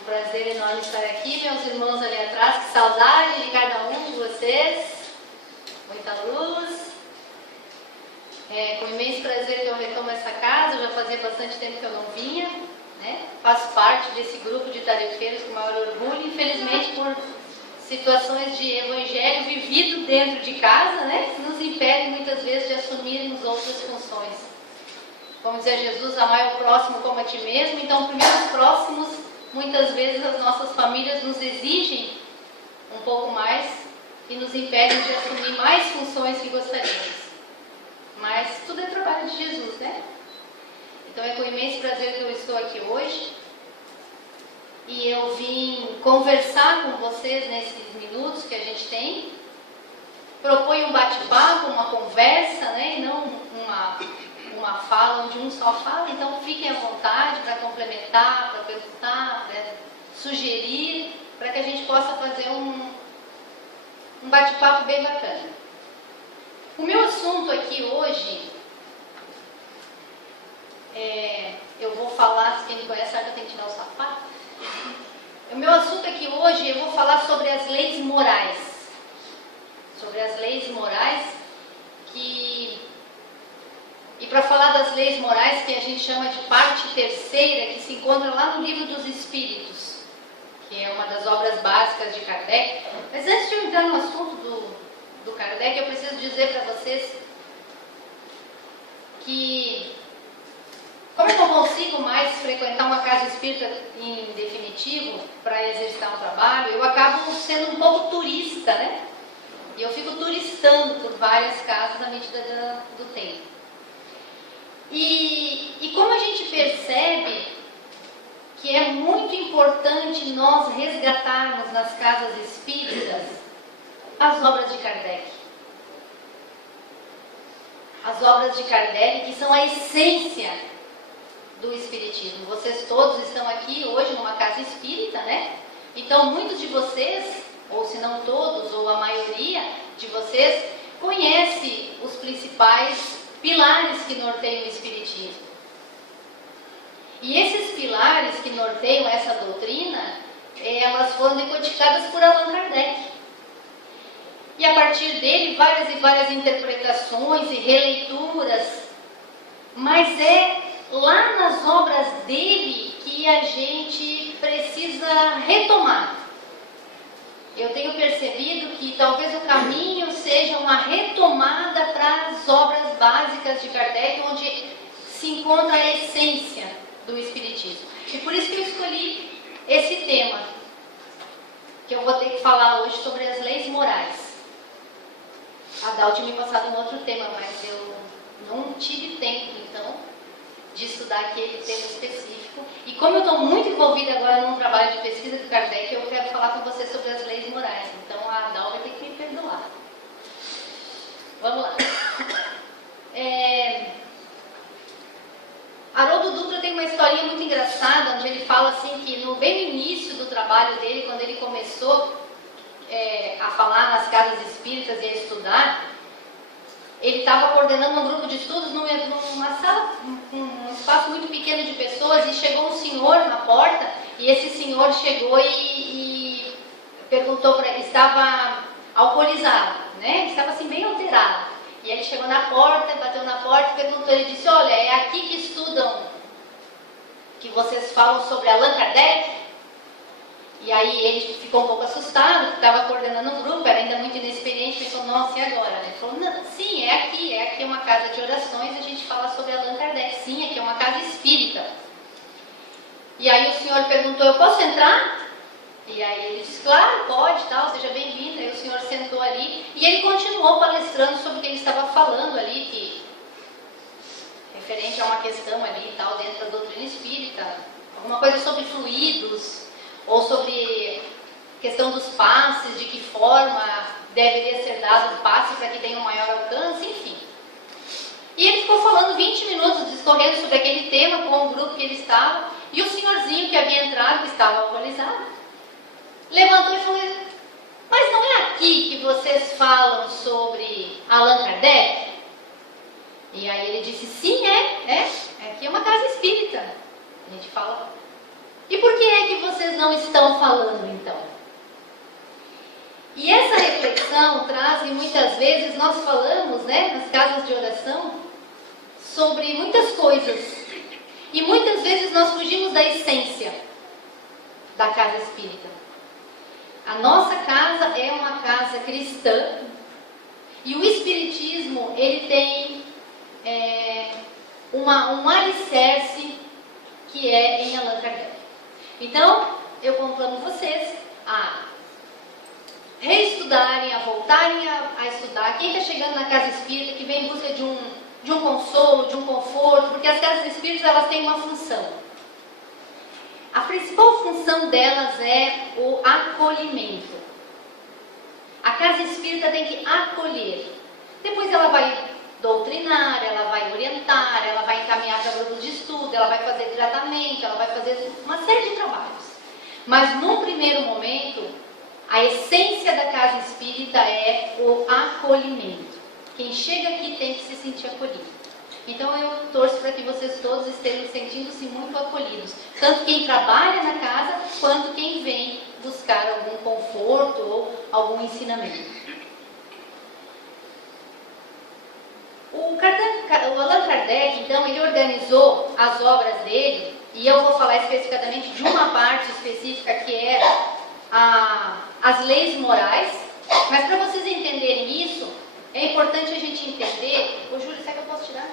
Um prazer enorme estar aqui, meus irmãos ali atrás, que saudade de cada um de vocês, muita luz. Com imenso prazer que eu retomo essa casa, já fazia bastante tempo que eu não vinha, né? Faço parte desse grupo de tarefeiros com maior orgulho, infelizmente por situações de evangelho vivido dentro de casa, né? Nos impedem muitas vezes de assumirmos outras funções. Como dizia Jesus, amai o próximo como a ti mesmo. Então, primeiro os próximos, muitas vezes as nossas famílias nos exigem um pouco mais e nos impedem de assumir mais funções que gostaríamos. Mas tudo é trabalho de Jesus, né? Então é com imenso prazer que eu estou aqui hoje. E eu vim conversar com vocês nesses minutos que a gente tem. Proponho um bate-papo, uma conversa, né? E não uma fala onde um só fala. Então fiquem à vontade para complementar, para perguntar, para sugerir, para que a gente possa fazer um bate-papo bem bacana. O meu assunto aqui hoje, eu vou falar, quem me conhece sabe que eu tenho que tirar o sapato. O meu assunto aqui hoje, eu vou falar sobre as leis morais. Sobre as leis morais e para falar das leis morais que a gente chama de parte terceira, que se encontra lá no Livro dos Espíritos, que é uma das obras básicas de Kardec. Mas antes de eu entrar no assunto do Kardec, eu preciso dizer para vocês que, como eu não consigo mais frequentar uma casa espírita em definitivo para exercitar um trabalho, eu acabo sendo um pouco turista, né? E eu fico turistando por várias casas na medida do tempo. E como a gente percebe que é muito importante nós resgatarmos nas casas espíritas as obras de Kardec. As obras de Kardec, que são a essência do Espiritismo. Vocês todos estão aqui hoje numa casa espírita, né? Então, muitos de vocês, ou se não todos, ou a maioria de vocês, conhece os principais pilares que norteiam o Espiritismo. E esses pilares que norteiam essa doutrina, elas foram decodificadas por Allan Kardec. E a partir dele, várias e várias interpretações e releituras. Mas é lá nas obras dele que a gente precisa retomar. Eu tenho percebido que talvez o caminho seja uma retomada para as obras básicas de Kardec, onde se encontra a essência do Espiritismo. E por isso que eu escolhi esse tema, que eu vou ter que falar hoje sobre as leis morais. A Dal tinha me passado um outro tema, mas eu não tive tempo, então, de estudar aquele tema específico. E como eu estou muito envolvida agora num trabalho de pesquisa do Kardec, eu quero falar com vocês sobre as leis morais. Então a Dal vai ter que me perdoar. Vamos lá. Haroldo Dutra tem uma historinha muito engraçada, onde ele fala assim que bem no início do trabalho dele, quando ele começou a falar nas casas espíritas e a estudar, ele estava coordenando um grupo de estudos numa sala, um espaço muito pequeno de pessoas, e chegou um senhor na porta, e esse senhor chegou e perguntou para ele, estava alcoolizado, né? Estava assim bem alterado. E ele chegou na porta, bateu na porta e perguntou, ele disse, olha, é aqui que estudam, que vocês falam sobre Allan Kardec? E aí ele ficou um pouco assustado, porque estava coordenando um grupo, era ainda muito inexperiente, pensou, nossa, e agora? Ele falou, não, sim, é aqui uma casa de orações, a gente fala sobre Allan Kardec. Sim, aqui é uma casa espírita. E aí o senhor perguntou, eu posso entrar? E aí ele disse, claro, pode, tal, seja bem-vindo. Aí o senhor sentou ali e ele continuou palestrando sobre o que ele estava falando ali, que referente a uma questão ali e tal, dentro da doutrina espírita, alguma coisa sobre fluidos, ou sobre questão dos passes, de que forma deveria ser dado o passe para que tenha um maior alcance, enfim. E ele ficou falando 20 minutos, discorrendo sobre aquele tema com o grupo que ele estava, e o senhorzinho que havia entrado, que estava alcoolizado, levantou e falou, mas não é aqui que vocês falam sobre Allan Kardec? E aí ele disse, sim, aqui é uma casa espírita. A gente fala E por que é que vocês não estão falando, então? E essa reflexão traz, e muitas vezes nós falamos, né, nas casas de oração, sobre muitas coisas. E muitas vezes nós fugimos da essência da casa espírita. A nossa casa é uma casa cristã. E o Espiritismo, ele tem um alicerce que é em Allan Kardec. Então, eu conclamo vocês a reestudarem, a voltarem a estudar. Quem está chegando na casa espírita, que vem em busca de um consolo, de um conforto, porque as casas espíritas, elas têm uma função. A principal função delas é o acolhimento. A casa espírita tem que acolher. Depois ela vai doutrinar, ela vai orientar, ela vai encaminhar para grupos de estudo, ela vai fazer tratamento, ela vai fazer uma série de trabalhos. Mas num primeiro momento, a essência da casa espírita é o acolhimento. Quem chega aqui tem que se sentir acolhido. Então eu torço para que vocês todos estejam sentindo-se muito acolhidos. Tanto quem trabalha na casa, quanto quem vem buscar algum conforto ou algum ensinamento. O Allan Kardec, então, ele organizou as obras dele, e eu vou falar especificamente de uma parte específica que é as leis morais, mas para vocês entenderem isso, é importante a gente entender. Ô Júlio, será que eu posso tirar?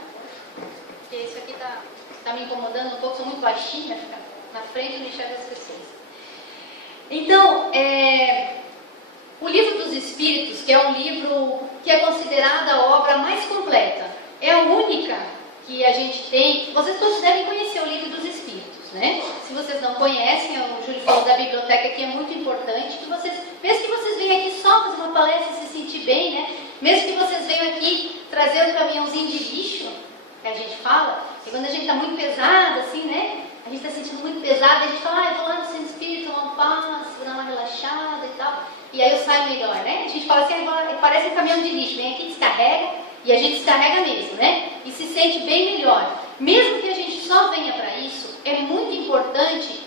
Porque isso aqui está me incomodando um pouco, sou muito baixinha, fica na frente e não enxergo as pessoas. Então, o Livro dos Espíritos, que é um livro que é considerada a obra mais completa, é a única que a gente tem. Vocês todos devem conhecer o Livro dos Espíritos, né? Se vocês não conhecem, o Júlio falou da biblioteca, que é muito importante, que vocês, mesmo que vocês venham aqui só fazer uma palestra e se sentir bem, né? Mesmo que vocês venham aqui trazer um caminhãozinho de lixo, que a gente fala, e quando a gente está muito pesado, assim, né? A gente está sentindo muito pesado, a gente fala, eu vou lá no Centro Espírita, tomar um passo, vou dar uma relaxada e tal, e aí eu saio melhor, né? A gente fala assim, parece um caminhão de lixo, vem aqui, descarrega, e a gente descarrega mesmo, né? E se sente bem melhor. Mesmo que a gente só venha para isso, é muito importante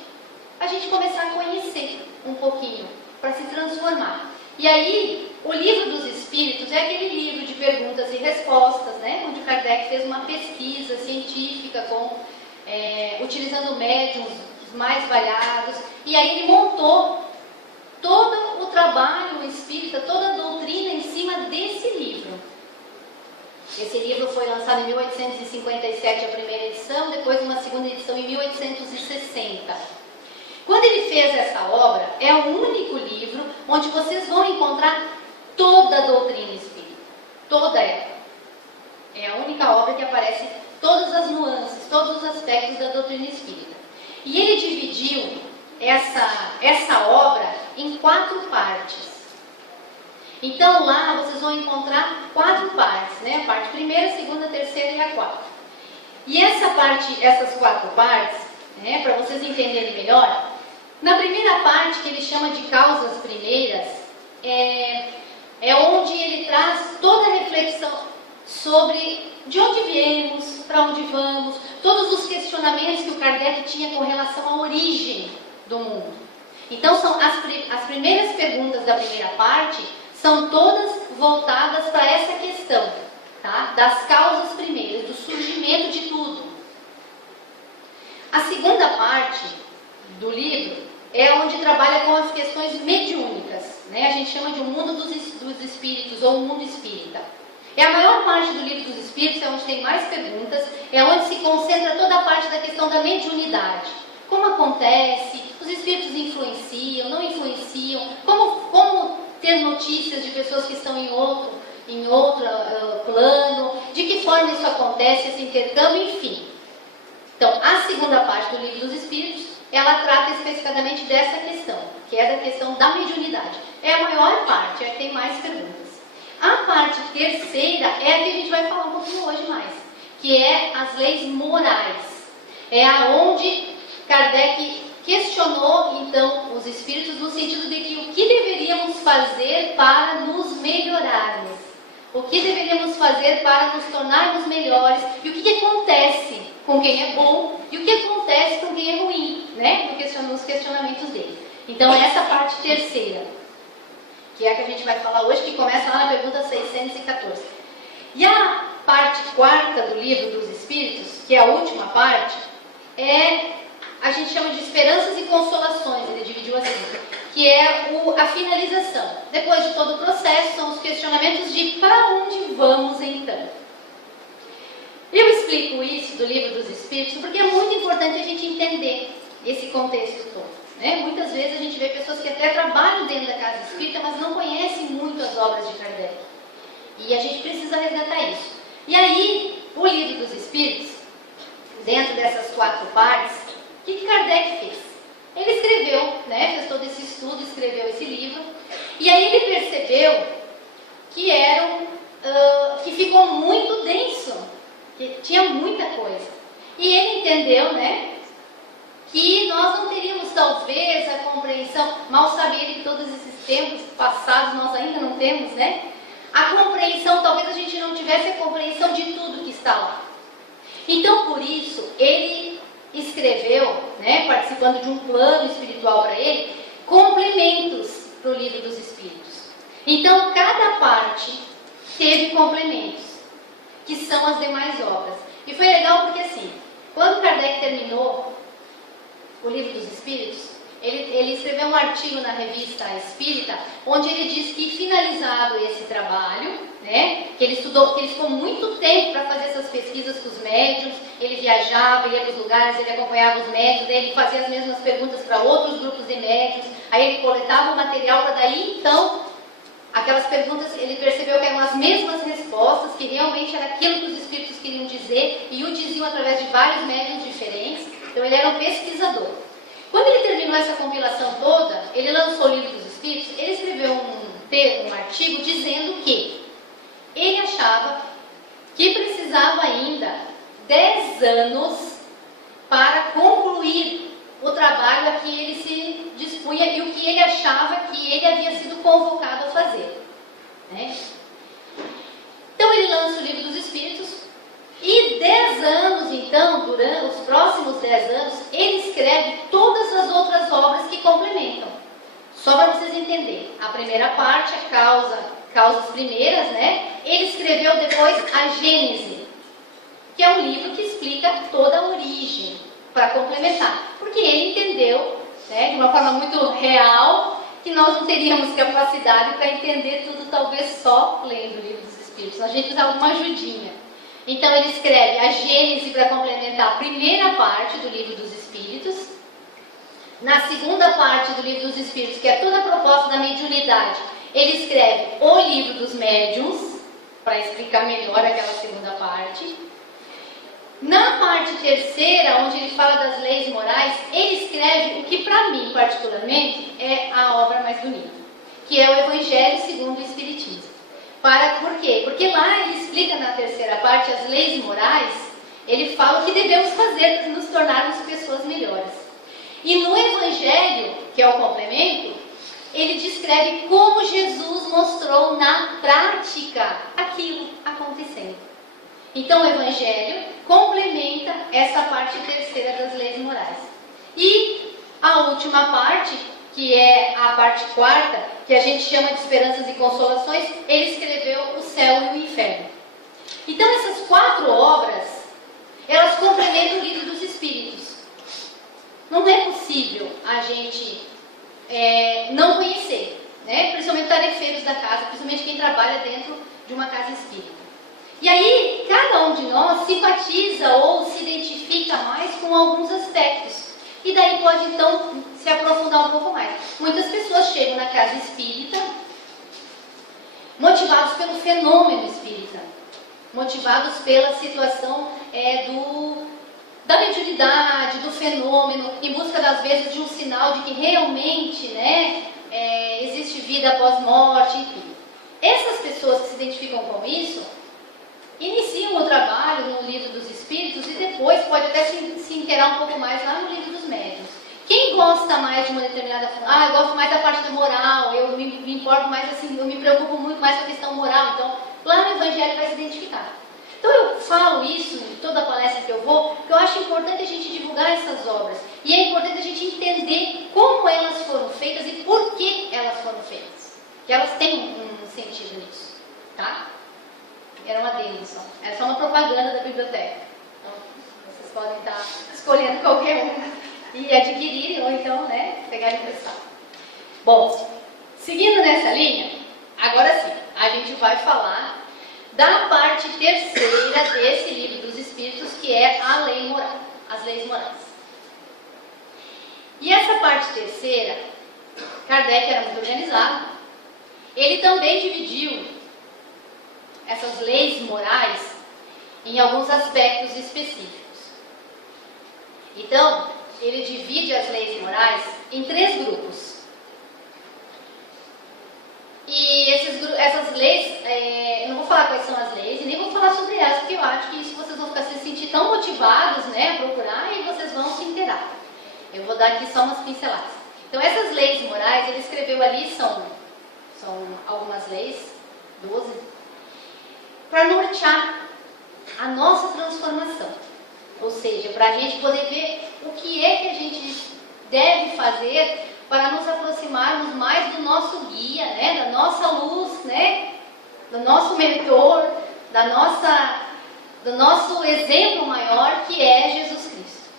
a gente começar a conhecer um pouquinho, para se transformar. E aí, o Livro dos Espíritos é aquele livro de perguntas e respostas, né? Onde o Kardec fez uma pesquisa científica utilizando médiuns mais variados, e aí ele montou todo o trabalho espírita, toda a doutrina em cima desse livro. Esse livro foi lançado em 1857, a primeira edição, depois uma segunda edição em 1860. Quando ele fez essa obra, é o único livro onde vocês vão encontrar toda a doutrina espírita. Toda ela. É a única obra que aparece todas as nuances, todos os aspectos da doutrina espírita. E ele dividiu essa obra em 4 partes. Então lá vocês vão encontrar 4 partes, né? A parte primeira, segunda, terceira e a 4. E essas 4 partes, né, para vocês entenderem melhor, na primeira parte, que ele chama de causas primeiras, é onde ele traz toda a reflexão sobre de onde viemos, para onde vamos, todos os questionamentos que o Kardec tinha com relação à origem do mundo. Então, são as primeiras perguntas da primeira parte são todas voltadas para essa questão, tá? Das causas primeiras, do surgimento de tudo. A segunda parte do livro é onde trabalha com as questões mediúnicas, né? A gente chama de o mundo dos espíritos ou o mundo espírita. É a maior parte do Livro dos Espíritos, é onde tem mais perguntas, é onde se concentra toda a parte da questão da mediunidade. Como acontece, os espíritos influenciam, não influenciam, como ter notícias de pessoas que estão em outro plano, de que forma isso acontece, esse intercâmbio, enfim. Então, a segunda parte do Livro dos Espíritos, ela trata especificamente dessa questão, que é da questão da mediunidade. É a maior parte, é a que tem mais perguntas. A parte terceira é a que a gente vai falar um pouquinho hoje mais, que é as leis morais. É aonde Kardec questionou, então, os espíritos no sentido de que o que deveríamos fazer para nos melhorarmos, o que deveríamos fazer para nos tornarmos melhores, e o que acontece com quem é bom, e o que acontece acontece com quem é ruim, né? Nos questionamentos dele. Então, essa parte terceira, que é a que a gente vai falar hoje, que começa lá na pergunta 614. E a parte quarta do livro dos Espíritos, que é a última parte, a gente chama de esperanças e consolações, ele dividiu assim, que é a finalização. Depois de todo o processo, são os questionamentos de para onde vamos então. Eu explico isso do livro dos Espíritos porque é muito importante a gente entender esse contexto todo. Né? Muitas vezes a gente vê pessoas que até trabalham dentro da casa espírita, mas não conhecem muito as obras de Kardec. E a gente precisa resgatar isso. E aí, o livro dos Espíritos, dentro dessas 4 partes, o que Kardec fez? Ele escreveu, né, fez todo esse estudo, escreveu esse livro, e aí ele percebeu que ficou muito denso, que tinha muita coisa. E ele entendeu, né, que nós não teríamos talvez a compreensão, mal sabia ele que todos esses tempos passados nós ainda não temos, né? A compreensão, talvez a gente não tivesse a compreensão de tudo que está lá. Então, por isso, ele escreveu, né, participando de um plano espiritual para ele, complementos para o livro dos Espíritos. Então, cada parte teve complementos, que são as demais obras. E foi legal porque, assim, quando Kardec terminou o livro dos Espíritos, ele escreveu um artigo na revista Espírita, onde ele diz que, finalizado esse trabalho, né, que ele ficou muito tempo para fazer essas pesquisas com os médiuns, ele viajava, ele ia para os lugares, ele acompanhava os médiuns, ele fazia as mesmas perguntas para outros grupos de médiuns, aí ele coletava o material para daí, então, aquelas perguntas, ele percebeu que eram as mesmas respostas, que realmente era aquilo que os Espíritos queriam dizer, e o diziam através de vários médiuns diferentes. Então, ele era um pesquisador. Quando ele terminou essa compilação toda, ele lançou o livro dos Espíritos, ele escreveu um artigo dizendo que ele achava que precisava ainda 10 anos para concluir o trabalho a que ele se dispunha e o que ele achava que ele havia sido convocado a fazer. Né? Então, ele lança o livro dos Espíritos. E 10 anos, então, durante os próximos 10 anos, ele escreve todas as outras obras que complementam. Só para vocês entenderem. A primeira parte, causas primeiras, né? Ele escreveu depois a Gênese, que é um livro que explica toda a origem, para complementar. Porque ele entendeu, né, de uma forma muito real, que nós não teríamos capacidade para entender tudo, talvez só lendo o livro dos Espíritos. A gente precisa de alguma ajudinha. Então, ele escreve a Gênese para complementar a primeira parte do livro dos Espíritos. Na segunda parte do livro dos Espíritos, que é toda a proposta da mediunidade, ele escreve o livro dos médiuns, para explicar melhor aquela segunda parte. Na parte terceira, onde ele fala das leis morais, ele escreve o que, para mim, particularmente, é a obra mais bonita, que é o Evangelho segundo o Espiritismo. Por quê? Porque lá ele explica na terceira parte as leis morais, ele fala o que devemos fazer para nos tornarmos pessoas melhores. E no Evangelho, que é o complemento, ele descreve como Jesus mostrou na prática aquilo acontecendo. Então o Evangelho complementa essa parte terceira das leis morais. E a última parte, que é a parte quarta, que a gente chama de esperanças e consolações, ele escreveu o céu e o inferno. Então essas 4 obras, elas complementam o livro dos Espíritos. Não é possível a gente não conhecer, né? Principalmente tarefeiros da casa, principalmente quem trabalha dentro de uma casa espírita. E aí, cada um de nós simpatiza ou se identifica mais com alguns aspectos. E daí pode, então, se aprofundar um pouco mais. Muitas pessoas chegam na casa espírita motivados pelo fenômeno espírita, motivados pela situação da mediunidade, do fenômeno, em busca, às vezes, de um sinal de que realmente, né, existe vida após morte, enfim. Essas pessoas que se identificam com isso, iniciam o trabalho no livro dos Espíritos e depois pode até se inteirar um pouco mais lá no livro dos médiuns. Quem gosta mais de uma determinada... eu gosto mais da parte da moral, eu me importo mais assim, eu me preocupo muito mais com a questão moral, então lá no Evangelho vai se identificar. Então eu falo isso em toda palestra que eu vou, porque eu acho importante a gente divulgar essas obras. E é importante a gente entender como elas foram feitas e por que elas foram feitas. Que elas têm um sentido nisso, tá? Era uma adendo só. É só uma propaganda da biblioteca. Então, vocês podem estar escolhendo qualquer uma e adquirirem, ou então, né, pegarem emprestado. Bom, seguindo nessa linha, agora sim, a gente vai falar da parte terceira desse livro dos Espíritos, que é a lei moral, as leis morais. E essa parte terceira, Kardec era muito organizado, ele também dividiu essas leis morais em alguns aspectos específicos. Então, ele divide as leis morais em 3 grupos. E essas leis, eu não vou falar quais são as leis e nem vou falar sobre elas, porque eu acho que isso vocês vão ficar se sentir tão motivados, né, a procurar, e vocês vão se inteirar. Eu vou dar aqui só umas pinceladas. Então, essas leis morais, ele escreveu ali, são algumas leis, 12, para nortear a nossa transformação. Ou seja, para a gente poder ver o que é que a gente deve fazer para nos aproximarmos mais do nosso guia, né, da nossa luz, né, do nosso mentor, do nosso exemplo maior, que é Jesus Cristo.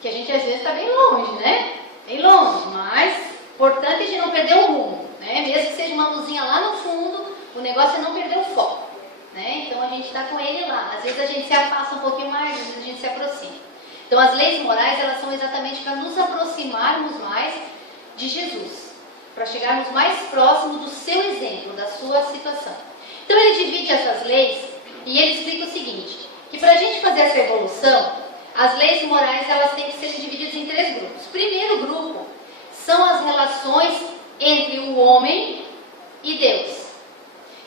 Que a gente às vezes está bem longe, né? Bem longe, mas importante a gente não perder o rumo, né? Mesmo que seja uma luzinha lá no fundo, o negócio é não perder o foco, né? Então a gente está com ele lá. Às vezes a gente se afasta um pouquinho mais, às vezes a gente se aproxima. Então as leis morais, elas são exatamente para nos aproximarmos mais de Jesus, para chegarmos mais próximo do seu exemplo, da sua situação. Então ele divide essas leis e ele explica o seguinte, que para a gente fazer essa evolução, as leis morais, elas têm que ser divididas em 3 grupos. O primeiro grupo são as relações entre o homem e Deus.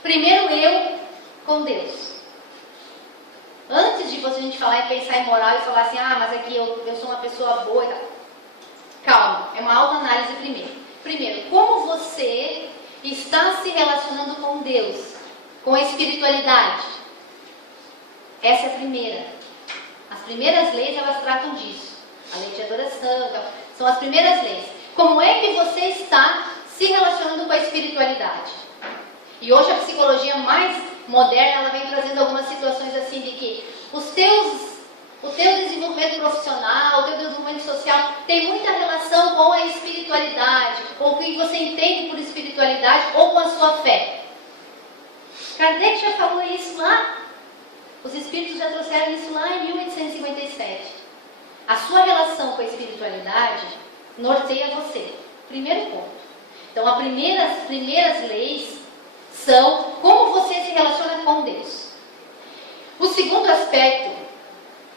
Primeiro eu com Deus. Antes de a gente falar e pensar em moral e falar assim, mas aqui eu sou uma pessoa boa e tal. Calma, é uma autoanálise primeiro. Primeiro, como você está se relacionando com Deus, com a espiritualidade? Essa é a primeira. As primeiras leis, elas tratam disso. A lei de adoração, são as primeiras leis. Como é que você está se relacionando com a espiritualidade? E hoje a psicologia mais moderna, ela vem trazendo algumas situações assim de que o teu desenvolvimento profissional, o teu desenvolvimento social tem muita relação com a espiritualidade, ou o que você entende por espiritualidade, ou com a sua fé. Kardec já falou isso lá. Os espíritos já trouxeram isso lá em 1857. A sua relação com a espiritualidade norteia você. Primeiro ponto. Então, as primeiras leis são como você se relaciona com Deus. O segundo aspecto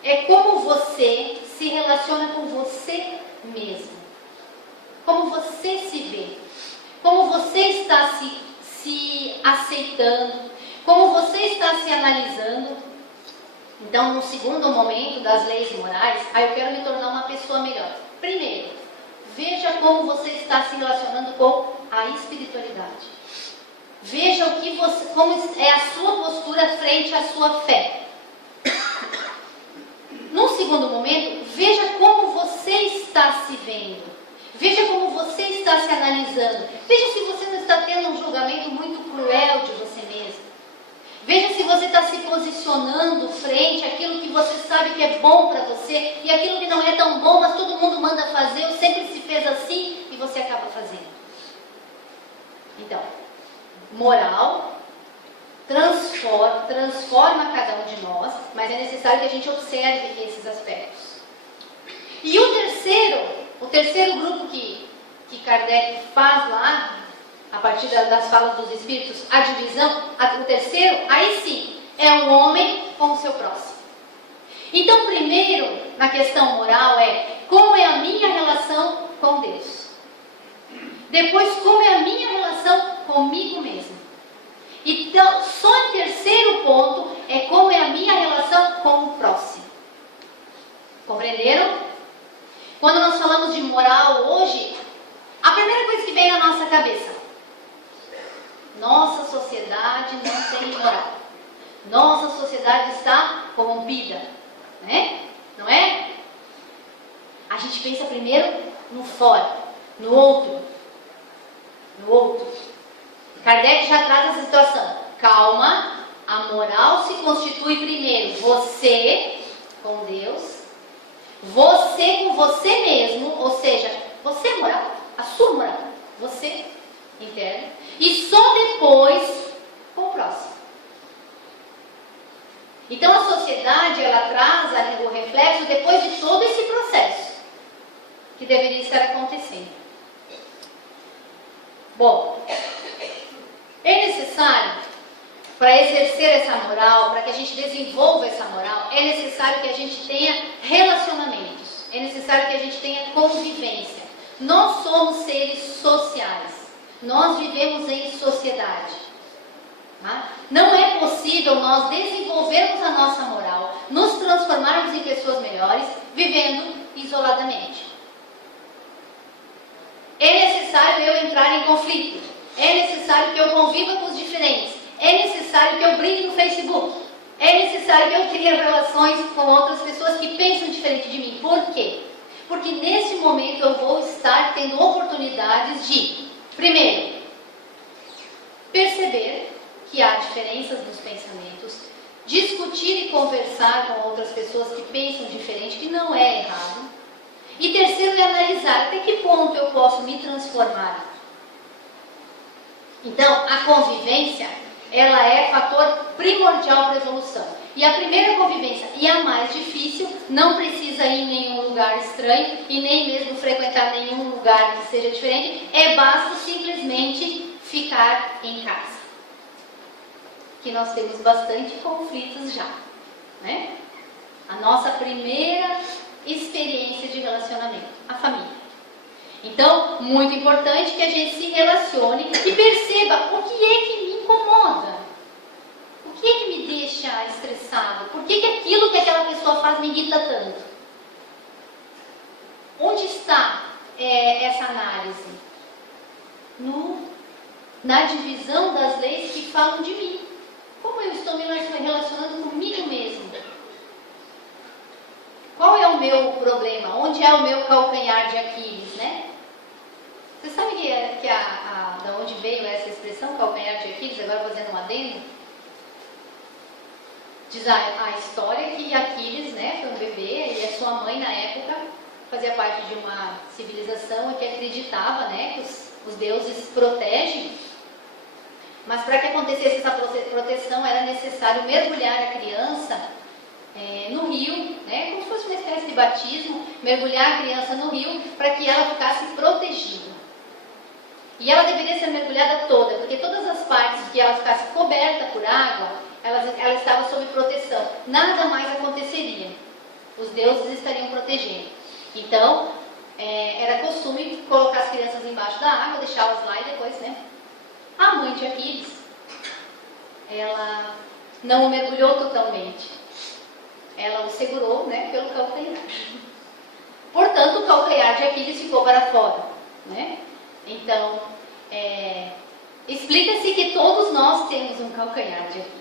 é como você se relaciona com você mesmo. Como você se vê. Como você está se aceitando. Como você está se analisando. Então, no segundo momento das leis morais, eu quero me tornar uma pessoa melhor. Primeiro, veja como você está se relacionando com a espiritualidade. Veja como é a sua postura frente à sua fé. No segundo momento, veja como você está se vendo. Veja como você está se analisando. Veja se você não está tendo um julgamento muito cruel de você mesmo. Veja se você está se posicionando frente àquilo que você sabe que é bom para você e aquilo que não é tão bom, mas todo mundo manda fazer, ou sempre se fez assim e você acaba fazendo. Então, moral transforma cada um de nós, mas é necessário que a gente observe esses aspectos. E o terceiro grupo que Kardec faz lá, a partir das falas dos Espíritos, a divisão, o terceiro, aí sim, é o homem com o seu próximo. Então, primeiro, na questão moral, como é a minha relação com Deus. Depois, como é a minha relação comigo mesmo. Então, só em terceiro ponto, é como é a minha relação com o próximo. Compreenderam? Quando nós falamos de moral hoje, a primeira coisa que vem na nossa cabeça: nossa sociedade não tem moral. Nossa sociedade está corrompida, né? Não é? A gente pensa primeiro no fora, no outro. No outro. Kardec já traz essa situação. Calma, a moral se constitui primeiro você com Deus, você com você mesmo, ou seja, você moral, a sua moral, você interno, e só depois com o próximo. Então a sociedade, ela traz o reflexo depois de todo esse processo que deveria estar acontecendo. Bom, é necessário, para exercer essa moral, para que a gente desenvolva essa moral, é necessário que a gente tenha relacionamentos, é necessário que a gente tenha convivência. Nós somos seres sociais, nós vivemos em sociedade. Tá? Não é possível nós desenvolvermos a nossa moral, nos transformarmos em pessoas melhores, vivendo isoladamente. É necessário eu entrar em conflito, é necessário que eu conviva com os diferentes, é necessário que eu brinque no Facebook, é necessário que eu crie relações com outras pessoas que pensam diferente de mim. Por quê? Porque nesse momento eu vou estar tendo oportunidades de, primeiro, perceber que há diferenças nos pensamentos, discutir e conversar com outras pessoas que pensam diferente, que não é errado. E terceiro é analisar até que ponto eu posso me transformar. Então, a convivência, ela é fator primordial para a evolução. E a primeira convivência, e a mais difícil, não precisa ir em nenhum lugar estranho e nem mesmo frequentar nenhum lugar que seja diferente, basta simplesmente ficar em casa. Que nós temos bastante conflitos já, né? A nossa primeira experiência de relacionamento, a família. Então, muito importante que a gente se relacione e perceba o que é que me incomoda, o que é que me deixa estressado, por que aquilo que aquela pessoa faz me irrita tanto. Onde está essa análise? Na divisão das leis que falam de mim. Como eu estou me relacionando comigo mesmo? Qual é o meu problema? Onde é o meu calcanhar de Aquiles, né? Você sabe da onde veio essa expressão, calcanhar de Aquiles? Agora fazendo um adendo. Diz a história que Aquiles, né, foi um bebê e a sua mãe, na época, fazia parte de uma civilização que acreditava, né, que os deuses protegem. Mas para que acontecesse essa proteção, era necessário mergulhar a criança no rio, né, como se fosse uma espécie de batismo, mergulhar a criança no rio para que ela ficasse protegida. E ela deveria ser mergulhada toda, porque todas as partes que ela ficasse coberta por água, ela estava sob proteção. Nada mais aconteceria. Os deuses estariam protegendo. Então, era costume colocar as crianças embaixo da água, deixá-las lá e depois, né? A mãe de Aquiles, ela não o mergulhou totalmente. Ela o segurou, né, pelo calcanhar. Portanto, o calcanhar de Aquiles ficou para fora, né? Então, explica-se que todos nós temos um calcanhar de Aquiles.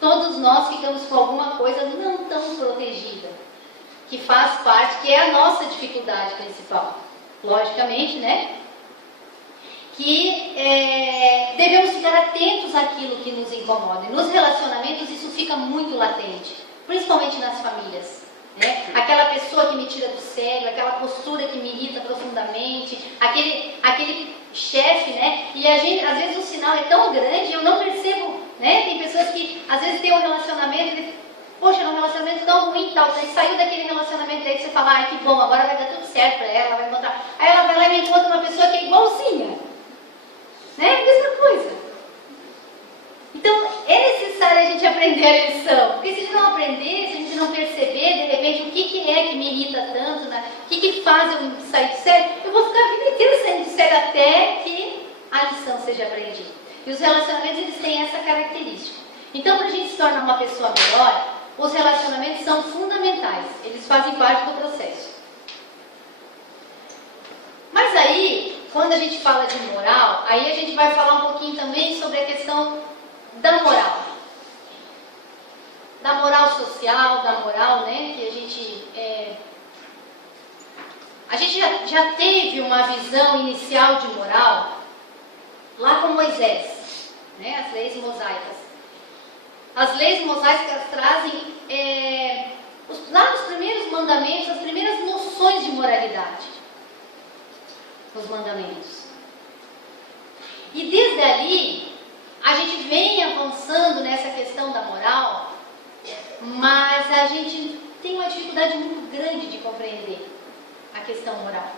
Todos nós ficamos com alguma coisa não tão protegida, que faz parte, que é a nossa dificuldade principal. Logicamente, né? Que devemos ficar atentos àquilo que nos incomoda. E nos relacionamentos isso fica muito latente, principalmente nas famílias, né? Aquela pessoa que me tira do sério, aquela postura que me irrita profundamente, aquele chefe, né? E a gente, às vezes o sinal é tão grande, eu não percebo, né? Tem pessoas que às vezes têm um relacionamento e poxa, era um relacionamento tão ruim e tal, daí saiu daquele relacionamento aí que você fala, ai que bom, agora vai dar tudo certo pra ela, vai encontrar. Aí ela vai lá e encontra uma pessoa que é igualzinha, né? Mesma coisa. Então é necessário a gente aprender a lição, porque se a gente não aprender, se a gente não perceber de repente o que é que me irrita tanto, né? O que faz eu sair do sério, eu vou ficar a vida inteira saindo do sério até que a lição seja aprendida. E os relacionamentos eles têm essa característica. Então, para a gente se tornar uma pessoa melhor, os relacionamentos são fundamentais, eles fazem parte do processo. Mas aí, quando a gente fala de moral, aí a gente vai falar um pouquinho também sobre a questão da moral. da moral social, da moral, né, que a gente já teve uma visão inicial de moral lá com Moisés, né, as leis mosaicas. As leis mosaicas trazem, lá nos primeiros mandamentos, as primeiras noções de moralidade, os mandamentos. E desde ali, a gente vem avançando nessa questão da moral, mas a gente tem uma dificuldade muito grande de compreender a questão moral.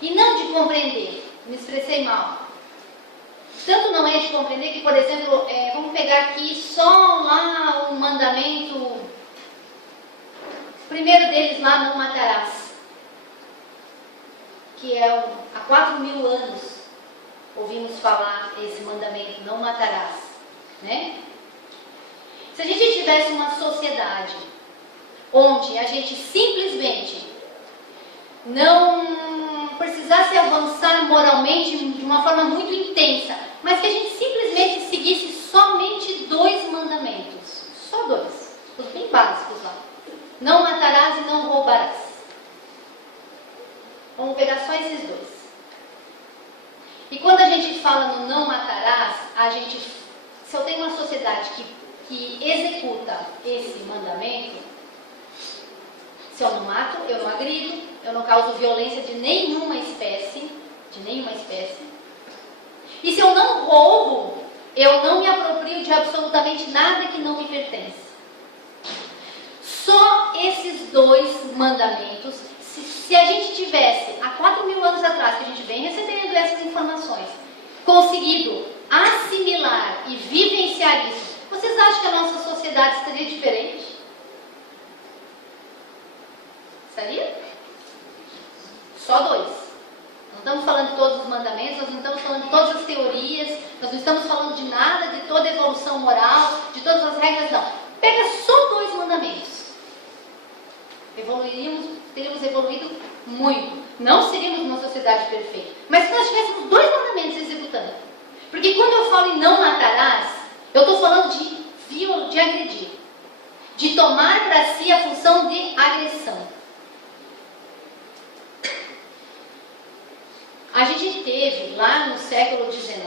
E não de compreender, me expressei mal. Tanto não é de compreender que, por exemplo, vamos pegar aqui só lá um mandamento, o primeiro deles lá, não matarás, que é há 4.000 anos ouvimos falar esse mandamento, não matarás, né? Se a gente tivesse uma sociedade onde a gente simplesmente não precisasse avançar moralmente de uma forma muito intensa, mas que a gente simplesmente seguisse somente 2 mandamentos, só 2, os bem básicos lá, não matarás e não roubarás. Vamos pegar só esses 2. E quando a gente fala no não matarás, se eu tenho uma sociedade que executa esse mandamento, se eu não mato, eu não agrido, eu não causo violência de nenhuma espécie, e se eu não roubo, eu não me aproprio de absolutamente nada que não me pertence. Só esses 2 mandamentos, se a gente tivesse, há 4.000 anos atrás, que a gente vem recebendo essas informações, conseguido assimilar e vivenciar isso, vocês acham que a nossa sociedade estaria diferente? Estaria? Só 2. Não estamos falando de todos os mandamentos, nós não estamos falando de todas as teorias, nós não estamos falando de nada, de toda a evolução moral, de todas as regras, não. Pega só 2 mandamentos. Teríamos evoluído muito. Não seríamos uma sociedade perfeita. Mas se nós tivéssemos 2 mandamentos executando. Porque quando eu falo em não matarás, eu estou falando de agredir. De tomar para si a função de agressão. A gente teve lá no século XIX,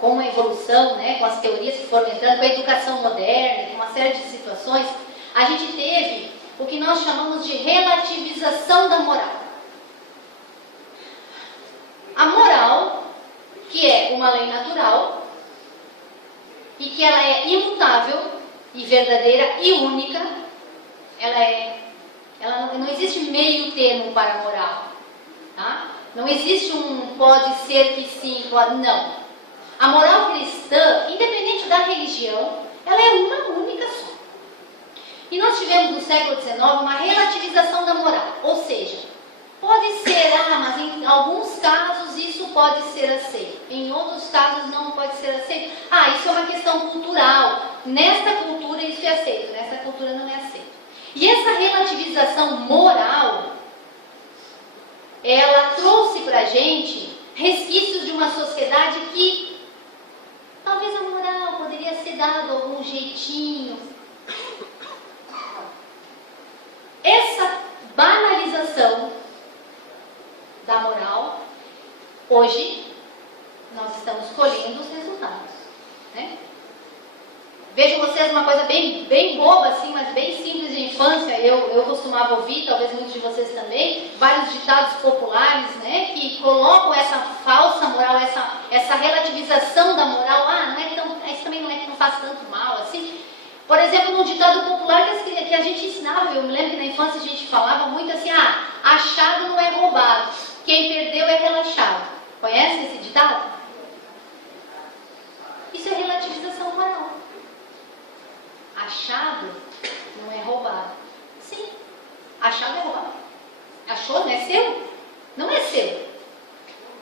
com a evolução, né, com as teorias que foram entrando, com a educação moderna, com uma série de situações, a gente teve o que nós chamamos de relativização da moral. A moral, que é uma lei natural, e que ela é imutável e verdadeira e única, não existe meio termo para a moral, tá? Não existe um pode ser que sim, pode não. A moral cristã, independente da religião, ela é uma única só. E nós tivemos no século XIX uma relativização da moral, ou seja, pode ser, mas em alguns casos isso pode ser aceito, em outros casos não pode ser aceito. Isso é uma questão cultural, nesta cultura isso é aceito, nesta cultura não é aceito. E essa relativização moral, ela trouxe pra gente resquícios de uma sociedade que talvez a moral poderia ser dada algum jeitinho. Essa banalização da moral, hoje nós estamos colhendo os resultados, né? Vejo vocês uma coisa bem boba assim, mas bem simples de infância. Eu costumava ouvir, talvez muitos de vocês também, vários ditados populares, né, que colocam essa falsa moral, essa relativização da moral. Isso também não é que não faz tanto mal assim. Por exemplo, num ditado popular que a gente ensinava, eu me lembro que na infância a gente falava muito assim, achado não é roubado, quem perdeu é relaxado. Conhece esse ditado? Isso é relativização moral. Achado não é roubado. Sim, achado é roubado. Achou, não é seu? Não é seu.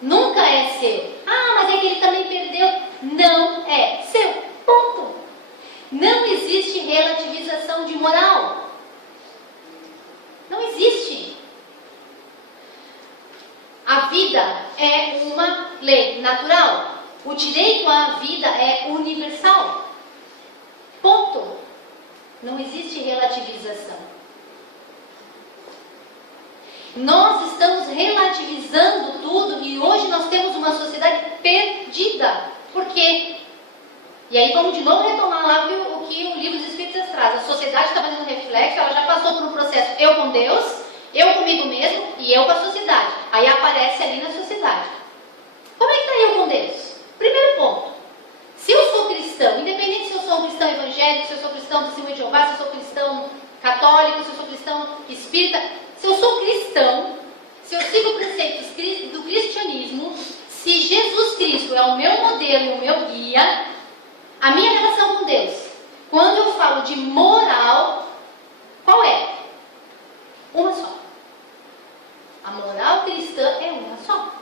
Nunca é seu. Mas é que ele também perdeu. Não é seu. Ponto. Não existe relativização de moral. Não existe. A vida é uma lei natural. O direito à vida é universal. Ponto. Não existe relativização. Nós estamos relativizando tudo e hoje nós temos uma sociedade perdida. Por quê? E aí vamos de novo retomar lá o que o Livro dos Espíritos traz. A sociedade está fazendo reflexo, ela já passou por um processo eu com Deus, eu comigo mesmo e eu com a sociedade. Aí aparece ali na sociedade. Como é que está eu com Deus? Primeiro ponto. Se eu sou cristão, independente se eu sou um cristão evangélico, se eu sou cristão do Testemunho de Jeová, se eu sou cristão católico, se eu sou cristão espírita, se eu sou cristão, se eu sigo preceitos do cristianismo, se Jesus Cristo é o meu modelo e o meu guia, a minha relação com Deus, quando eu falo de moral, qual é? Uma só. A moral cristã é uma só.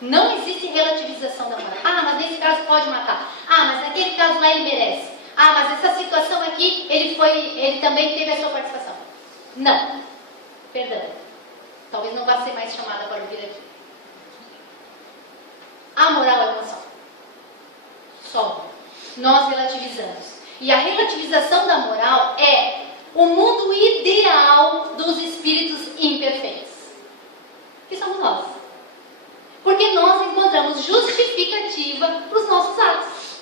Não existe relativização da moral. Ah, mas nesse caso pode matar. Ah, mas naquele caso lá ele merece. Ah, mas essa situação aqui, ele também teve a sua participação. Não. Perdão. Talvez não vá ser mais chamada para ouvir aqui. A moral é uma só. Só. Nós relativizamos. E a relativização da moral é o mundo ideal dos espíritos imperfeitos. Que somos nós. Porque nós encontramos justificativa para os nossos atos.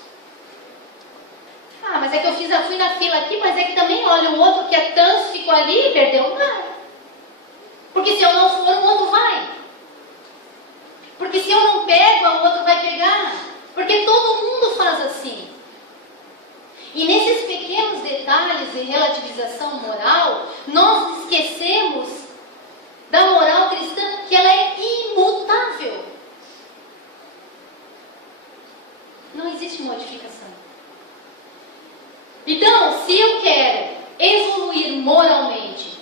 Ah, mas é que eu fui na fila aqui, mas é que também olha um outro que é tanso, ficou ali e perdeu o lugar. Porque se eu não for, o outro vai. Porque se eu não pego, o outro vai pegar. Porque todo mundo faz assim. E nesses pequenos detalhes de relativização moral, nós esquecemos da moral cristã, que ela é imutável. Não existe modificação. Então, se eu quero evoluir moralmente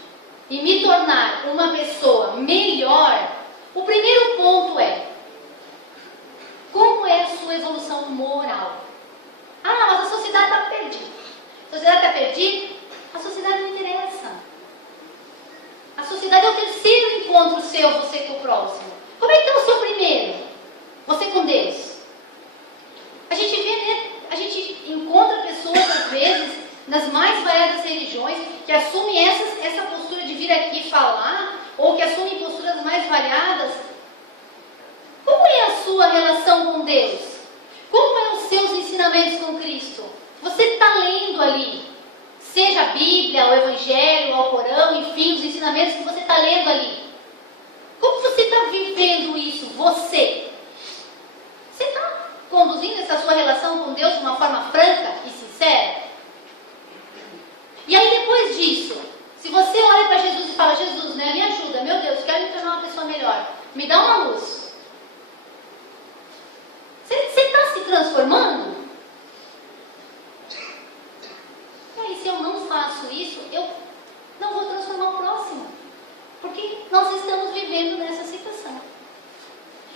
e me tornar uma pessoa melhor, o primeiro ponto é: como é a sua evolução moral? Ah, mas a sociedade está perdida. A sociedade está perdida? A sociedade não interessa. A sociedade é o terceiro encontro seu, você com o próximo. Como é que está o seu primeiro? Você com Deus. A gente vê, né? A gente encontra pessoas, às vezes, nas mais variadas religiões, que assumem essa postura de vir aqui falar, ou que assumem posturas mais variadas. Como é a sua relação com Deus? Como são os seus ensinamentos com Cristo? Você está lendo ali, seja a Bíblia, o Evangelho, o Alcorão, enfim, os ensinamentos que você está lendo ali. Como você está vivendo isso? Você está conduzindo essa sua relação com Deus de uma forma franca e sincera? E aí depois disso, se você olha para Jesus e fala: Jesus, né, me ajuda, meu Deus, quero me tornar uma pessoa melhor, me dá uma luz. Você está se transformando? E aí, se eu não faço isso, eu não vou transformar o próximo. Porque nós estamos vivendo nessa situação.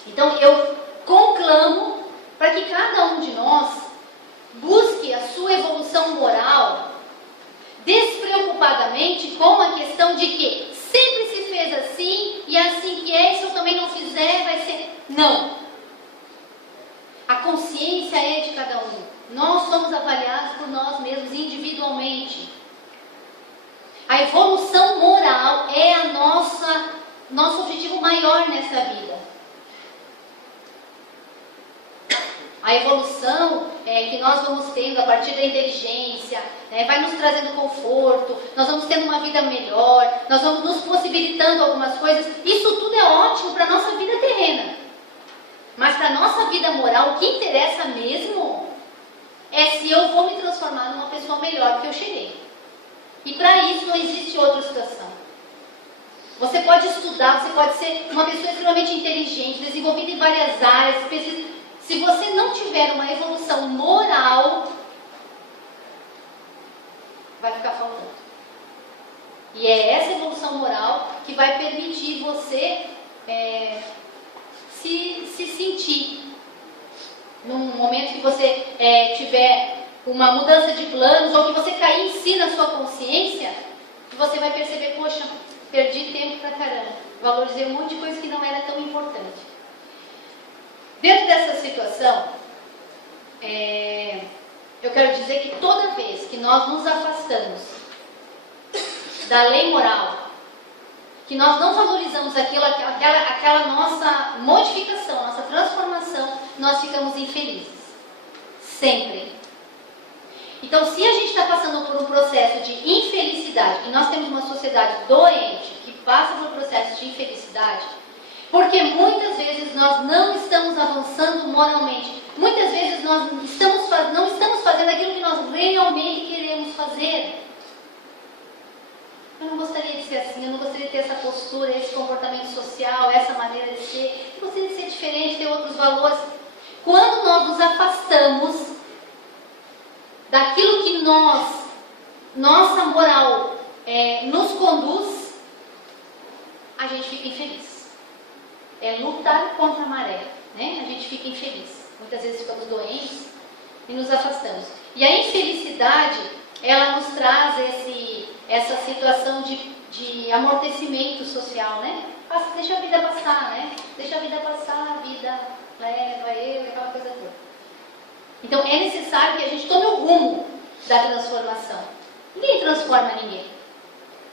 Então, eu conclamo para que cada um de nós busque a sua evolução moral despreocupadamente com a questão de que sempre se fez assim e é assim que é, e se eu também não fizer, vai ser... Não. A consciência é de cada um. Nós somos avaliados por nós mesmos individualmente. A evolução moral é a nosso objetivo maior nessa vida. A evolução que nós vamos tendo a partir da inteligência, vai nos trazendo conforto, nós vamos tendo uma vida melhor, nós vamos nos possibilitando algumas coisas. Isso tudo é ótimo para a nossa vida terrena. Mas para a nossa vida moral, o que interessa mesmo é se eu vou me transformar numa pessoa melhor que eu cheguei. E para isso não existe outra situação. Você pode estudar, você pode ser uma pessoa extremamente inteligente, desenvolvida em várias áreas. Se você não tiver uma evolução moral, vai ficar faltando. E é essa evolução moral que vai permitir você se sentir. Num momento que você tiver uma mudança de planos, ou que você cair em si na sua consciência, que você vai perceber: poxa, perdi tempo pra caramba, valorizei um monte de coisa que não era tão importante. Dentro dessa situação, eu quero dizer que toda vez que nós nos afastamos da lei moral, que nós não valorizamos aquela nossa modificação, nossa transformação, nós ficamos infelizes. Sempre. Então, se a gente está passando por um processo de infelicidade, e nós temos uma sociedade doente que passa por processo de infelicidade, porque muitas vezes nós não estamos avançando moralmente, muitas vezes nós não estamos fazendo aquilo que nós realmente queremos fazer. Eu não gostaria de ser assim, eu não gostaria de ter essa postura, esse comportamento social, essa maneira de ser. Eu gostaria de ser diferente, ter outros valores. Quando nós nos afastamos daquilo que nossa moral nos conduz, a gente fica infeliz. É lutar contra a maré, né? A gente fica infeliz. Muitas vezes ficamos doentes e nos afastamos. E a infelicidade, ela nos traz essa situação de amortecimento social, né? Deixa a vida passar, né? Deixa a vida passar, a vida leva eu, aquela coisa toda. Então é necessário que a gente tome o rumo da transformação. Ninguém transforma ninguém.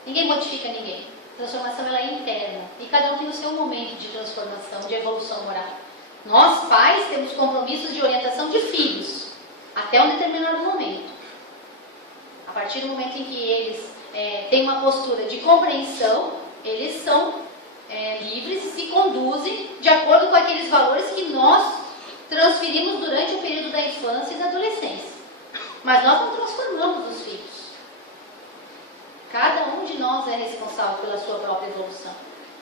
Ninguém modifica ninguém. A transformação ela é interna. E cada um tem o seu momento de transformação, de evolução moral. Nós, pais, temos compromissos de orientação de filhos, até um determinado momento. A partir do momento em que eles têm uma postura de compreensão, eles são livres e se conduzem de acordo com aqueles valores que nós transferimos durante o período da infância e da adolescência. Mas nós não transformamos os filhos. Cada um de nós é responsável pela sua própria evolução.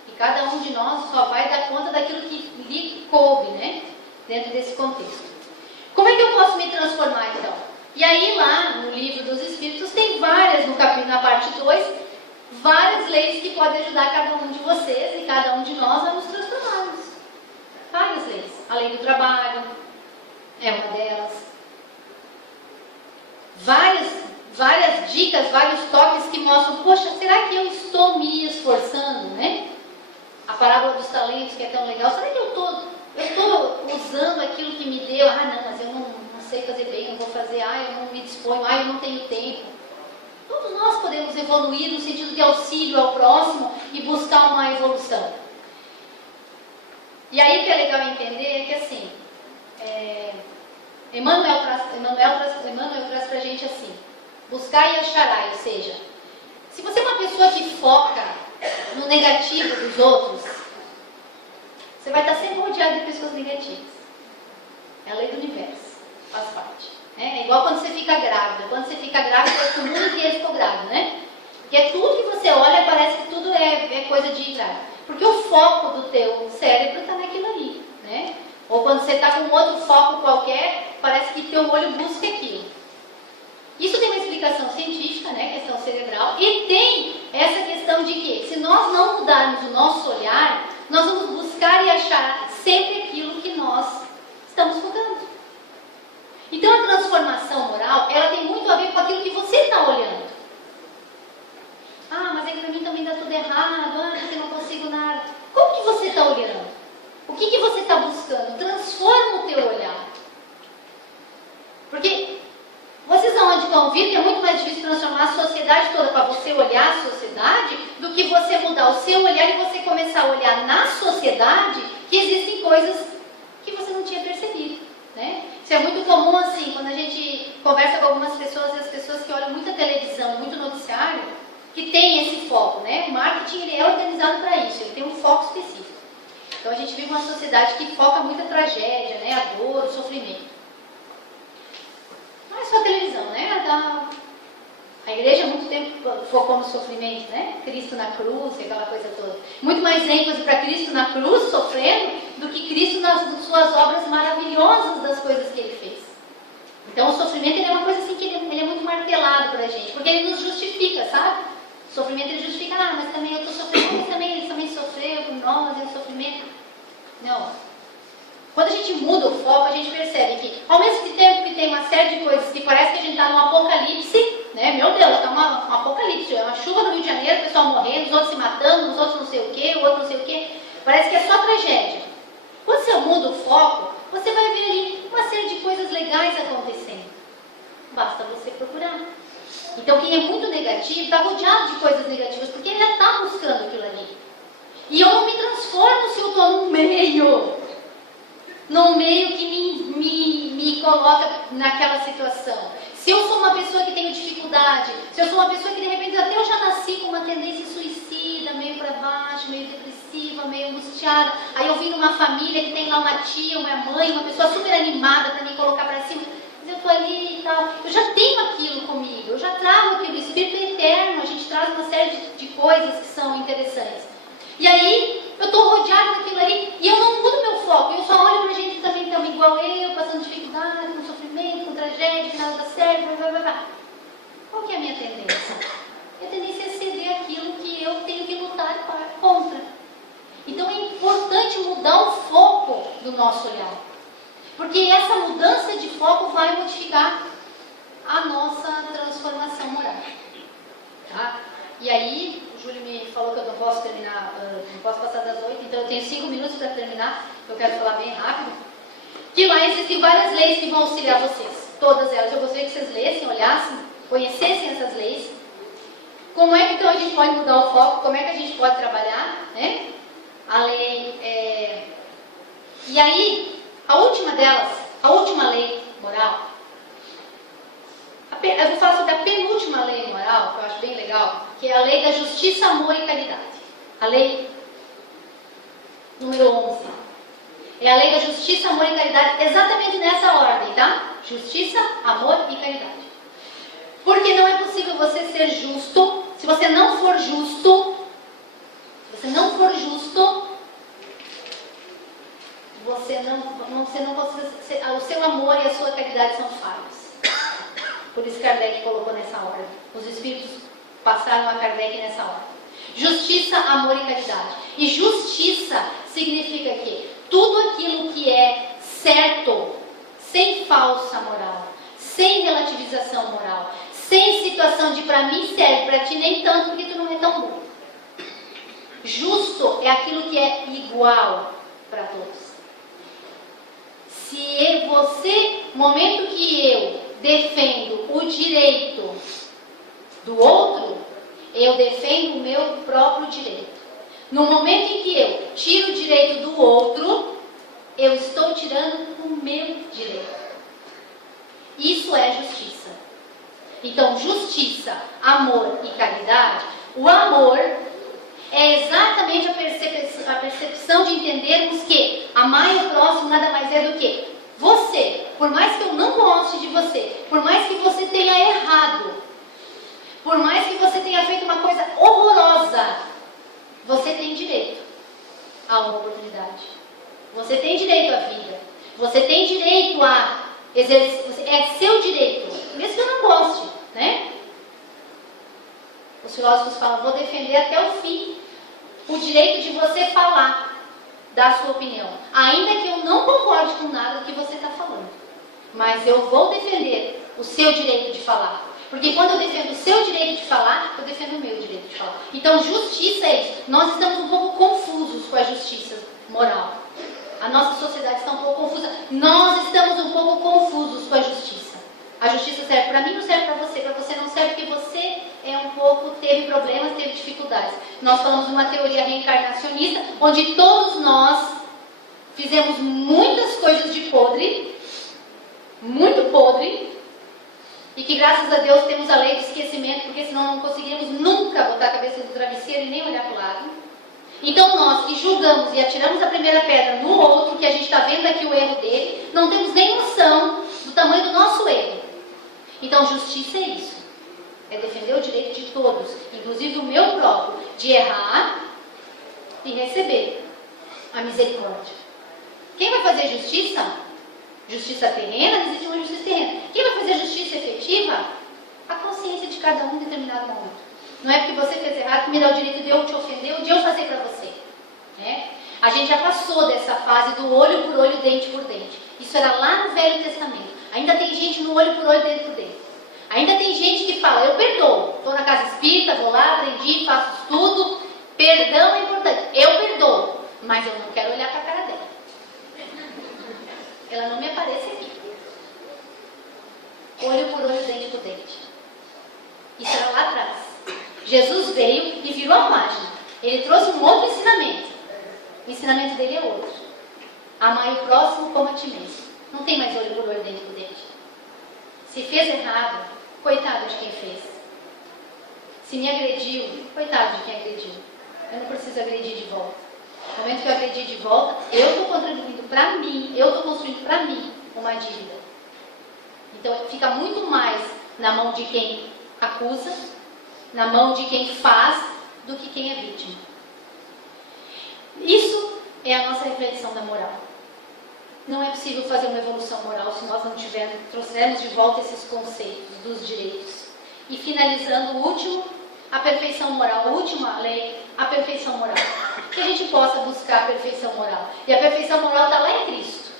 E cada um de nós só vai dar conta daquilo que lhe coube, né? Dentro desse contexto. Como é que eu posso me transformar, então? E aí lá, no livro dos Espíritos, tem várias, no capítulo, na parte 2, várias leis que podem ajudar cada um de vocês e cada um de nós a nos transformarmos. Várias leis. A lei do trabalho é uma delas. Várias dicas, vários toques que mostram, poxa, será que eu estou me esforçando, né? A parábola dos talentos, que é tão legal, será que eu estou usando aquilo que me deu? Ah, não, mas eu não sei fazer bem, não vou fazer, eu não me disponho, eu não tenho tempo. Todos nós podemos evoluir no sentido de auxílio ao próximo e buscar uma evolução. E aí o que é legal entender é que assim, Emmanuel traz pra gente assim, buscar e acharai, ou seja, se você é uma pessoa que foca no negativo dos outros, você vai estar sempre rodeado de pessoas negativas. É a lei do universo, faz parte. É igual quando você fica grávida. Quando você fica grávida, parece que o mundo inteiro ficou grávido, né? Porque tudo que você olha parece que tudo é coisa de grávida. Porque o foco do teu cérebro está naquilo ali, né? Ou quando você está com outro foco qualquer, parece que teu olho busca aquilo. Isso tem uma explicação científica, né? Questão cerebral. E tem essa questão de que, se nós não mudarmos o nosso olhar, nós vamos buscar e achar sempre aquilo que nós estamos focando. Então a transformação moral, ela tem muito a ver com aquilo que você está olhando. Mas é que para mim também dá tudo errado, porque eu não consigo nada. Como que você está olhando? O que você está buscando? Transforma o teu olhar. Porque vocês aonde vão vir que é muito mais difícil transformar a sociedade toda para você olhar a sociedade do que você mudar o seu olhar e você começar a olhar na sociedade que existem coisas que você não tinha percebido, né? Isso é muito comum assim, quando a gente conversa com algumas pessoas, e as pessoas que olham muita televisão, muito noticiário, que tem esse foco, né? O marketing ele é organizado para isso, ele tem um foco específico. Então a gente vive uma sociedade que foca muita tragédia, né? A dor, o sofrimento. Não é só a televisão, né? A igreja há muito tempo focou no sofrimento, né? Cristo na cruz e aquela coisa toda. Muito mais ênfase para Cristo na cruz, sofrendo, do que Cristo nas suas obras maravilhosas das coisas que ele fez. Então o sofrimento ele é uma coisa assim que ele é muito martelado para a gente, porque ele nos justifica, sabe? O sofrimento ele justifica, mas também eu estou sofrendo, mas também ele também sofreu por nós, e o sofrimento. Não. Quando a gente muda o foco, a gente percebe que, ao mesmo tempo que tem uma série de coisas que parece que a gente está num apocalipse, né? Meu Deus, está um apocalipse, é uma chuva no Rio de Janeiro, o pessoal morrendo, os outros se matando, os outros não sei o quê, o outro não sei o quê. Parece que é só tragédia. Quando você muda o foco, você vai ver ali uma série de coisas legais acontecendo. Basta você procurar. Então quem é muito negativo está rodeado de coisas negativas, porque ele já está buscando aquilo ali. E eu não me transformo se eu estou num meio que me coloca naquela situação. Se eu sou uma pessoa que tenho dificuldade, se eu sou uma pessoa que de repente até eu já nasci com uma tendência suicida, meio para baixo, meio depressiva, meio angustiada, aí eu vim numa família que tem lá uma tia, uma mãe, uma pessoa super animada para me colocar para cima, mas eu estou ali e tal, eu já tenho aquilo comigo, eu já trago aquilo, o Espírito é eterno, a gente traz uma série de coisas que são interessantes. E aí, eu estou rodeado daquilo ali e eu não mudo meu foco. Eu só olho para gente que também está igual eu, passando dificuldade, com sofrimento, com tragédia, nada dá certo, blá, blá, blá. Qual que é a minha tendência? Minha tendência é ceder aquilo que eu tenho que lutar contra. Então é importante mudar o foco do nosso olhar. Porque essa mudança de foco vai modificar a nossa transformação moral. Tá? E aí, o Júlio me falou que eu não posso terminar, não posso passar das 8, então eu tenho 5 minutos para terminar, eu quero falar bem rápido. Que lá existem várias leis que vão auxiliar vocês, todas elas. Eu gostaria que vocês lessem, olhassem, conhecessem essas leis. Como é que então a gente pode mudar o foco, como é que a gente pode trabalhar, né? A lei, E aí, a última delas, a última lei moral, eu vou falar sobre a penúltima lei moral, que eu acho bem legal, que é a lei da justiça, amor e caridade. A lei número 11. É a lei da justiça, amor e caridade, exatamente nessa ordem, tá? Justiça, amor e caridade. Porque não é possível você ser justo, se você não for justo, o seu amor e a sua caridade são falhos. Por isso Kardec colocou nessa ordem. Os espíritos passaram a Kardec nessa ordem. Justiça, amor e caridade. E justiça significa que tudo aquilo que é certo, sem falsa moral, sem relativização moral, sem situação de pra mim serve, pra ti nem tanto, porque tu não é tão bom. Justo é aquilo que é igual para todos. Se você, no momento que eu defendo o direito do outro, eu defendo o meu próprio direito. No momento em que eu tiro o direito do outro, eu estou tirando o meu direito. Isso é justiça. Então, justiça, amor e caridade. O amor é exatamente a percepção de entendermos que amar o próximo nada mais é do que você, por mais que eu não goste de você, por mais que você tenha errado, por mais que você tenha feito uma coisa horrorosa, você tem direito a uma oportunidade. Você tem direito à vida. Você tem direito a exercer. É seu direito, mesmo que eu não goste, né? Os filósofos falam, vou defender até o fim o direito de você falar da sua opinião, ainda que eu não concorde com nada do que você está falando, mas eu vou defender o seu direito de falar, porque quando eu defendo o seu direito de falar, eu defendo o meu direito de falar. Então justiça é isso. Nós estamos um pouco confusos com a justiça moral. A nossa sociedade está um pouco confusa. Nós estamos um pouco confusos com a justiça. A justiça serve para mim, não serve para você não serve porque você teve problemas, teve dificuldades. Nós falamos de uma teoria reencarnacionista, onde todos nós fizemos muitas coisas de podre, muito podre, e que graças a Deus temos a lei do esquecimento, porque senão não conseguiríamos nunca botar a cabeça no travesseiro e nem olhar para o lado. Então nós que julgamos e atiramos a primeira pedra no outro, que a gente está vendo aqui o erro dele, não temos nem noção do tamanho do nosso erro. Então justiça é isso. É defender o direito de todos, inclusive o meu próprio, de errar e receber a misericórdia. Quem vai fazer justiça? Justiça terrena, existe uma justiça terrena. Quem vai fazer justiça efetiva? A consciência de cada um em determinado momento. Não é porque você fez errado que me dá o direito de eu te ofender ou de eu fazer para você. Né? A gente já passou dessa fase do olho por olho, dente por dente. Isso era lá no Velho Testamento. Ainda tem gente no olho por olho, dente por dente. Ainda tem gente que fala, eu perdoo. Estou na casa espírita, vou lá, aprendi, faço tudo. Perdão é importante. Eu perdoo, mas eu não quero olhar para a cara dela. Ela não me aparece aqui. Olho por olho, dente por dente. lá atrás. Jesus veio e virou a página. Ele trouxe um outro ensinamento. O ensinamento dele é outro. Amai o próximo como a ti mesmo. Não tem mais olho por olho dentro do dente. Se fez errado, coitado de quem fez. Se me agrediu, coitado de quem agrediu. Eu não preciso agredir de volta. No momento que eu agredi de volta, eu estou contribuindo para mim, eu estou construindo para mim uma dívida. Então fica muito mais na mão de quem acusa, na mão de quem faz, do que quem é vítima. Isso é a nossa reflexão da moral. Não é possível fazer uma evolução moral se nós não trouxermos de volta esses conceitos dos direitos. E finalizando o último, a perfeição moral, a última lei, a perfeição moral. Que a gente possa buscar a perfeição moral. E a perfeição moral está lá em Cristo.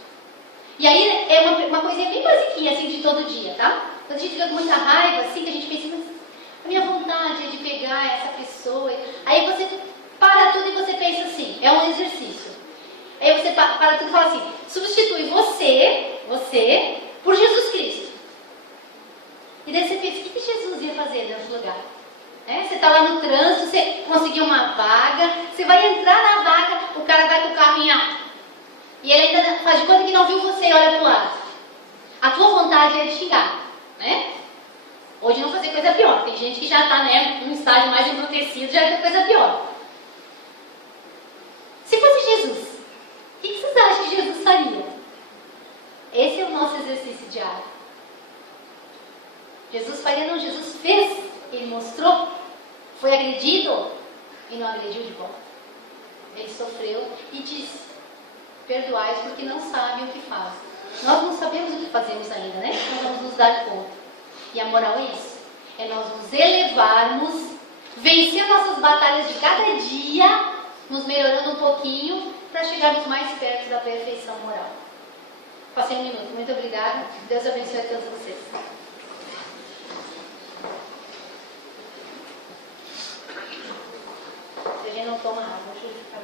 E aí é uma coisinha bem basiquinha, assim, de todo dia, tá? Quando a gente fica com muita raiva, assim, que a gente pensa, mas a minha vontade é de pegar essa pessoa. Aí você para tudo e você pensa assim, é um exercício. Aí você para tudo e fala assim, substitui você, por Jesus Cristo. E daí você pensa, o que Jesus ia fazer nesse lugar? Você está lá no trânsito, você conseguiu uma vaga, você vai entrar na vaga, o cara vai com o carro em alto. E ele ainda faz de conta que não viu você e olha para o lado. A tua vontade é de xingar, né? Ou de não fazer coisa pior. Tem gente que já está, num estágio mais embrutecido, já tem coisa pior. Se fosse Jesus, o que vocês acham que Jesus faria? Esse é o nosso exercício diário. Jesus faria, não, Jesus fez. Ele mostrou, foi agredido e não agrediu de volta. Ele sofreu e disse, perdoai porque não sabem o que fazem. Nós não sabemos o que fazemos ainda, né? Nós vamos nos dar conta. E a moral é isso. É nós nos elevarmos, vencer nossas batalhas de cada dia, nos melhorando um pouquinho, para chegarmos mais perto da perfeição moral. Passei um minuto. Muito obrigada. Deus abençoe a todos vocês. Se a gente não toma água, deixa eu ficar